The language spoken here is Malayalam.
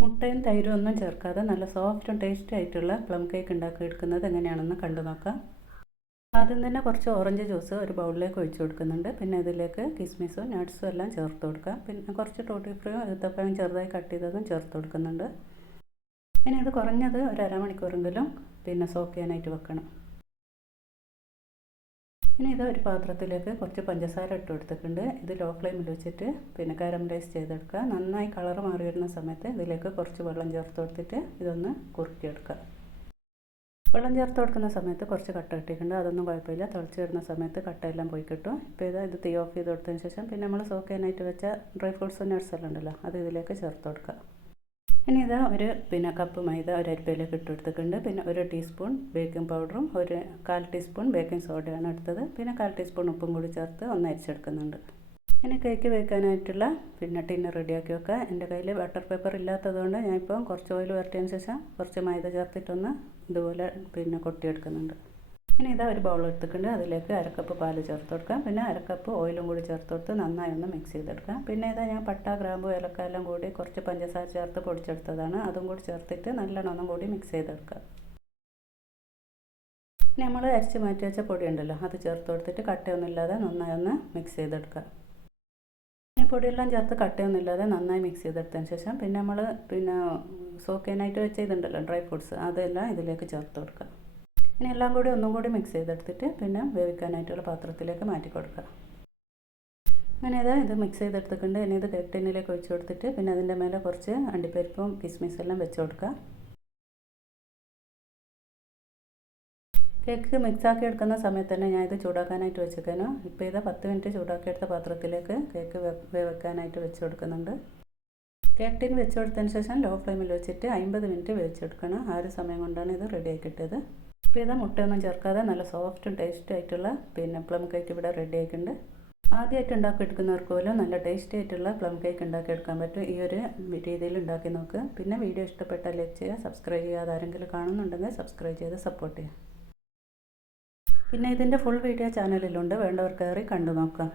മുട്ടയും തൈരും ഒന്നും ചേർക്കാതെ നല്ല സോഫ്റ്റും ടേസ്റ്റി ആയിട്ടുള്ള പ്ലം കേക്ക് ഉണ്ടാക്കി എടുക്കുന്നത് എങ്ങനെയാണെന്ന് കണ്ടു നോക്കാം. ആദ്യം തന്നെ കുറച്ച് ഓറഞ്ച് ജ്യൂസ് ഒരു ബൗളിലേക്ക് ഒഴിച്ചു കൊടുക്കുന്നുണ്ട്. പിന്നെ ഇതിലേക്ക് കിസ്മിസും നട്ട്സും എല്ലാം ചേർത്ത് കൊടുക്കാം. പിന്നെ കുറച്ച് ടോട്ടി ഫ്രൂയും ഈത്തപ്പഴം ചെറുതായി കട്ട് ചെയ്തതും ചേർത്ത് കൊടുക്കുന്നുണ്ട്. പിന്നെ ഇത് കുറഞ്ഞത് ഒരു അരമണിക്കൂറെങ്കിലും പിന്നെ സോക്ക് ചെയ്യാനായിട്ട് വെക്കണം. ഇനി ഇത് ഒരു പാത്രത്തിലേക്ക് കുറച്ച് പഞ്ചസാര ഇട്ട് കൊടുത്തിട്ടുണ്ട്. ഇത് ലോ ഫ്ലെയിമിൽ വെച്ചിട്ട് പിന്നെ കാരമലൈസ് ചെയ്തെടുക്കുക. നന്നായി കളർ മാറി വരുന്ന സമയത്ത് ഇതിലേക്ക് കുറച്ച് വെള്ളം ചേർത്ത് കൊടുത്തിട്ട് ഇതൊന്ന് കുറുക്കിയെടുക്കുക. വെള്ളം ചേർത്ത് കൊടുക്കുന്ന സമയത്ത് കുറച്ച് കട്ട കിട്ടിയിട്ടുണ്ട് അതൊന്നും കുഴപ്പമില്ല. തിളച്ച് വരുന്ന സമയത്ത് കട്ടയെല്ലാം പോയി കിട്ടും. ഇപ്പോൾ ഇതാ ഇത് തീ ഓഫ് ചെയ്ത് കൊടുത്തതിന് ശേഷം പിന്നെ നമ്മൾ സോക്ക് ചെയ്യാനായിട്ട് വെച്ച ഡ്രൈ ഫ്രൂട്ട്സ് നട്ട്സ് എല്ലാം ഉണ്ടല്ലോ അത് ഇതിലേക്ക് ചേർത്ത് കൊടുക്കുക. ഇനി ഇത് ഒരു പിന്നെ കപ്പ് മൈദ ഒരു അരിപ്പയിലേക്ക് ഇട്ട് കൊടുത്തിട്ടുണ്ട്. പിന്നെ ഒരു ടീസ്പൂൺ ബേക്കിംഗ് പൗഡറും ഒരു കാൽ ടീസ്പൂൺ ബേക്കിംഗ് സോഡയാണ് എടുത്തത്. പിന്നെ കാൽ ടീസ്പൂൺ ഉപ്പും കൂടി ചേർത്ത് ഒന്ന് അരിച്ചെടുക്കുന്നുണ്ട്. ഇനി കേക്ക് വെക്കാനായിട്ടുള്ള പിന്നെ ടിന്ന് റെഡിയാക്കി വെക്കുക. എന്റെ കയ്യിൽ ബട്ടർ പേപ്പർ ഇല്ലാത്തതുകൊണ്ട് ഞാനിപ്പോൾ കുറച്ച് ഓയിൽ വരട്ടിയതിന് ശേഷം കുറച്ച് മൈദ ചേർത്തിട്ടൊന്ന് ഇതുപോലെ പിന്നെ കൊട്ടിയെടുക്കുന്നുണ്ട്. ഇനി ഇതാ ഒരു ബൗൾ എടുത്തിട്ടുണ്ട്. അതിലേക്ക് അരക്കപ്പ് പാൽ ചേർത്ത് കൊടുക്കാം. പിന്നെ അരക്കപ്പ് ഓയിലും കൂടി ചേർത്ത് കൊടുത്ത് നന്നായി ഒന്ന് മിക്സ് ചെയ്തെടുക്കാം. പിന്നെ ഇതാ ഞാൻ പട്ട ഗ്രാമ്പു ഏലക്ക എല്ലാം കൂടി കുറച്ച് പഞ്ചസാര ചേർത്ത് പൊടിച്ചെടുത്തതാണ്. അതും കൂടി ചേർത്തിട്ട് നല്ലോണം ഒന്നും കൂടി മിക്സ് ചെയ്തെടുക്കാം. നമ്മൾ അരച്ച് മാറ്റി വെച്ച പൊടി ഉണ്ടല്ലോ അത് ചേർത്ത് കൊടുത്തിട്ട് കട്ടയൊന്നുമില്ലാതെ നന്നായി ഒന്ന് മിക്സ് ചെയ്തെടുക്കാം. ഈ പൊടിയെല്ലാം ചേർത്ത് കട്ടയൊന്നുമില്ലാതെ നന്നായി മിക്സ് ചെയ്തെടുത്തതിന് ശേഷം പിന്നെ നമ്മൾ പിന്നെ സോക്കേനായിട്ട് വെച്ച ഇതുണ്ടല്ലോ ഡ്രൈ ഫ്രൂട്ട്സ് അതെല്ലാം ഇതിലേക്ക് ചേർത്ത് കൊടുക്കുക ഇനി എല്ലാം കൂടി ഒന്നും കൂടി മിക്സ് ചെയ്തെടുത്തിട്ട് പിന്നെ വേവിക്കാനായിട്ടുള്ള പാത്രത്തിലേക്ക് മാറ്റി കൊടുക്കുക. അങ്ങനെ ഇതാ ഇത് മിക്സ് ചെയ്തെടുത്തിട്ടുണ്ട്. ഇനി ഇത് കെട്ടിനിലേക്ക് ഒഴിച്ചു കൊടുത്തിട്ട് പിന്നെ അതിന്റെ മേലെ കുറച്ച് അണ്ടിപ്പരിപ്പും കിസ്മിസ് എല്ലാം വെച്ച് കൊടുക്കുക. കേക്ക് മിക്സാക്കി എടുക്കുന്ന സമയത്ത് തന്നെ ഞാൻ ഇത് ചൂടാക്കാനായിട്ട് വെച്ചേക്കാനും ഇപ്പോൾ ഇത് പത്ത് മിനിറ്റ് ചൂടാക്കിയെടുത്ത പാത്രത്തിലേക്ക് കേക്ക് വേവിക്കാനായിട്ട് വെച്ച് കൊടുക്കുന്നുണ്ട്. കേക്ക് ടിൻ വെച്ച് കൊടുത്തതിന് ശേഷം ലോ ഫ്ലെയിമിൽ വെച്ചിട്ട് അമ്പത് മിനിറ്റ് വേവിച്ചെടുക്കണം. ആ ഒരു സമയം കൊണ്ടാണ് ഇത് റെഡി ആയി കിട്ടിയത്. ഇപ്പോൾ ഇത് മുട്ടയൊന്നും ചേർക്കാതെ നല്ല സോഫ്റ്റും ടേസ്റ്റും ആയിട്ടുള്ള പിന്നെ പ്ലം കേക്ക് ഇവിടെ റെഡി ആയിട്ടുണ്ട്. ആദ്യമായിട്ട് ഉണ്ടാക്കി എടുക്കുന്നവർക്ക് പോലും നല്ല ടേസ്റ്റി ആയിട്ടുള്ള പ്ലം കേക്ക് ഉണ്ടാക്കി എടുക്കാൻ പറ്റും. ഈ ഒരു രീതിയിൽ ഉണ്ടാക്കി നോക്കുക. പിന്നെ വീഡിയോ ഇഷ്ടപ്പെട്ടാൽ ലൈക്ക് ചെയ്യുക സബ്സ്ക്രൈബ് ചെയ്യാതെ ആരെങ്കിലും കാണുന്നുണ്ടെങ്കിൽ സബ്സ്ക്രൈബ് ചെയ്ത് സപ്പോർട്ട് ചെയ്യുക. പിന്നെ ഇതിന്റെ ഫുൾ വീഡിയോ ചാനലിലുണ്ട് വേണ്ടവർക്കേറി കണ്ടു നോക്കാം.